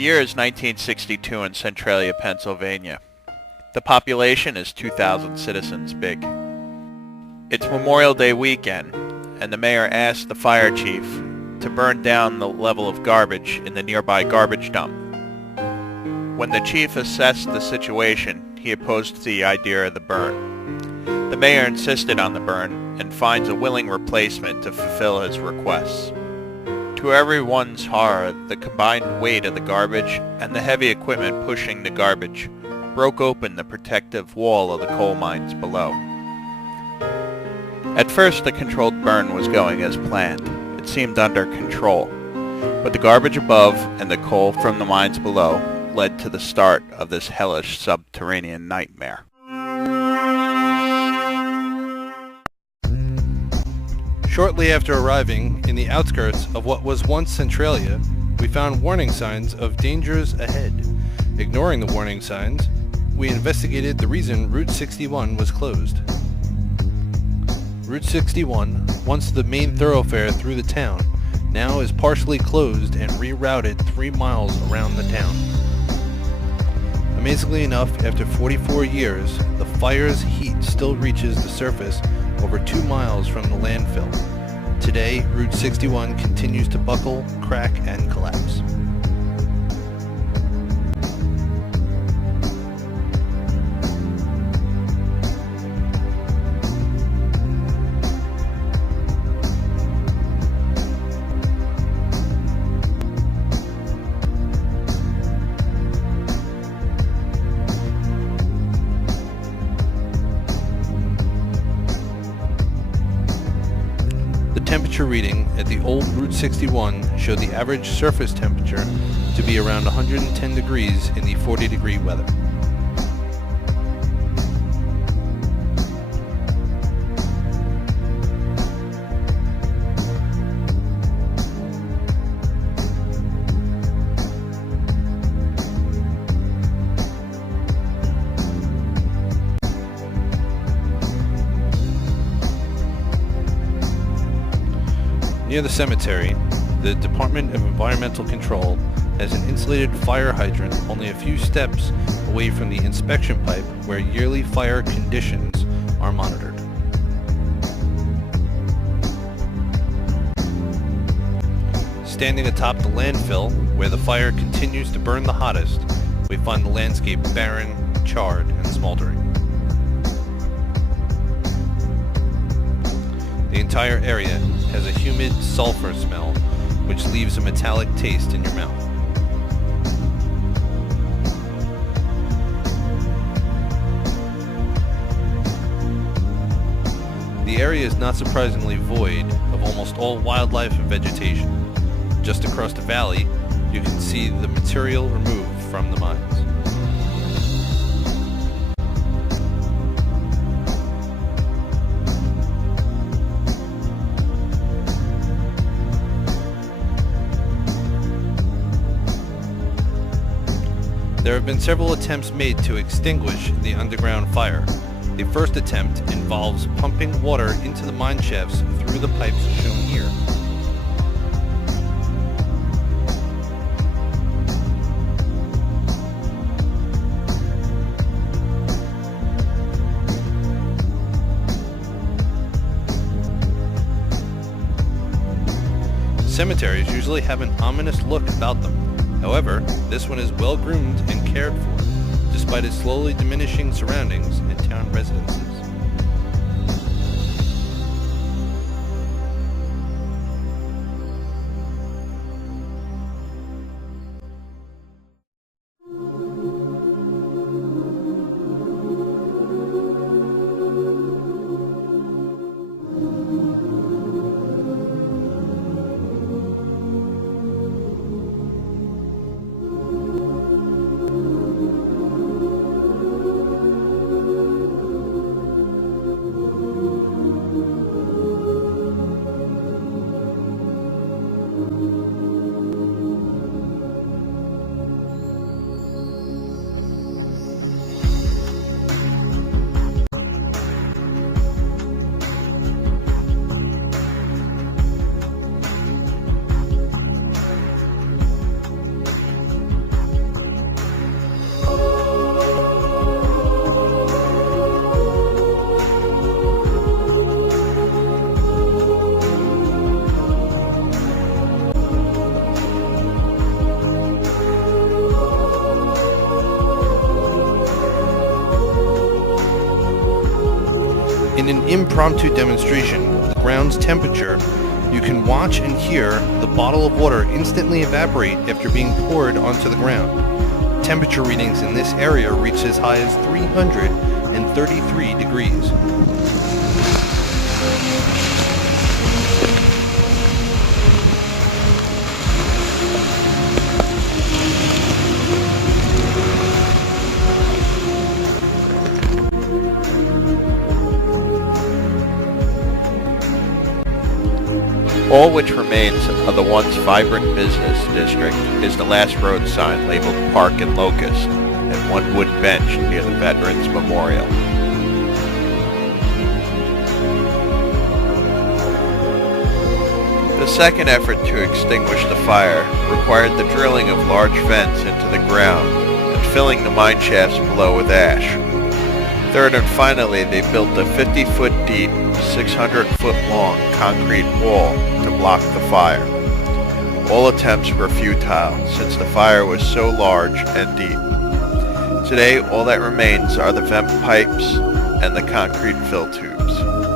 The year is 1962 in Centralia, Pennsylvania. The population is 2,000 citizens big. It's Memorial Day weekend, and the mayor asked the fire chief to burn down the level of garbage in the nearby garbage dump. When the chief assessed the situation, he opposed the idea of the burn. The mayor insisted on the burn and finds a willing replacement to fulfill his requests. To everyone's horror, the combined weight of the garbage and the heavy equipment pushing the garbage broke open the protective wall of the coal mines below. At first, the controlled burn was going as planned. It seemed under control. But the garbage above and the coal from the mines below led to the start of this hellish subterranean nightmare. Shortly after arriving in the outskirts of what was once Centralia, we found warning signs of dangers ahead. Ignoring the warning signs, we investigated the reason Route 61 was closed. Route 61, once the main thoroughfare through the town, now is partially closed and rerouted 3 miles around the town. Amazingly enough, after 44 years, the fire's heat still reaches the surface over 2 miles from the landfill. Today, Route 61 continues to buckle, crack, and collapse. The temperature reading at the old Route 61 showed the average surface temperature to be around 110 degrees in the 40-degree weather. Near the cemetery, the Department of Environmental Control has an insulated fire hydrant only a few steps away from the inspection pipe where yearly fire conditions are monitored. Standing atop the landfill, where the fire continues to burn the hottest, we find the landscape barren, charred, and smoldering. The entire area has a humid sulfur smell, which leaves a metallic taste in your mouth. The area is not surprisingly void of almost all wildlife and vegetation. Just across the valley, you can see the material removed from the mines. There have been several attempts made to extinguish the underground fire. The first attempt involves pumping water into the mine shafts through the pipes shown here. Cemeteries usually have an ominous look about them. However, this one is well groomed and cared for, despite its slowly diminishing surroundings and town residences. In an impromptu demonstration of the ground's temperature, you can watch and hear the bottle of water instantly evaporate after being poured onto the ground. Temperature readings in this area reach as high as 333 degrees. All which remains of the once vibrant business district is the last road sign labeled Park and Locust, and one wooden bench near the Veterans Memorial. The second effort to extinguish the fire required the drilling of large vents into the ground and filling the mine shafts below with ash. Third and finally, they built a 50-foot deep, 600-foot long concrete wall to block the fire. All attempts were futile since the fire was so large and deep. Today, all that remains are the vent pipes and the concrete fill tubes.